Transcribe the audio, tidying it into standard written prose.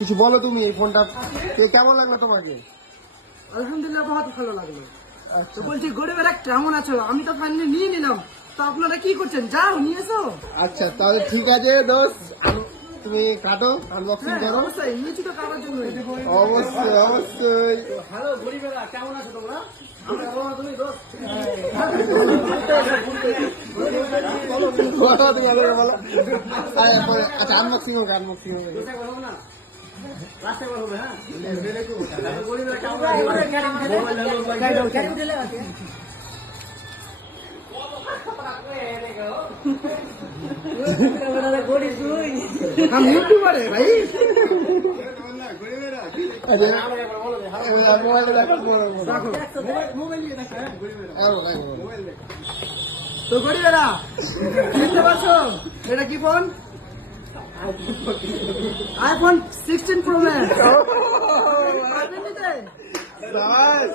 কিছু বলো তুমি এই ফোনটা কেমন লাগলো তোমাকে? আলহামদুলিল্লাহ বহুত ভালো লাগলো। আচ্ছা তো বলছি গরিবেরা কেমন আছো? আমি তো ফাইনালি নিয়ে নিলাম, তো আপনারা কি করছেন? যাও নিয়েছো। আচ্ছা তাহলে ঠিক আছে দোস্ত, তুমি কাটো, আনবক্সিং করো। অবশ্যই নিয়েছি তো কারোর জন্য। অবশ্যই অবশ্যই। হ্যালো গরিবেরা কেমন আছো তোমরা? বলো, তুমি আমাকে বলো। আচ্ছা আনবক্সিং হোক, আনবক্সিং হোক। আমি ইউটিউবারে ভাই। মোবাইলে দেখো, তো গরিবেরা দেখতে পাচ্ছ এটা কি ফোন? IPhone 16 pro max. সাবাস।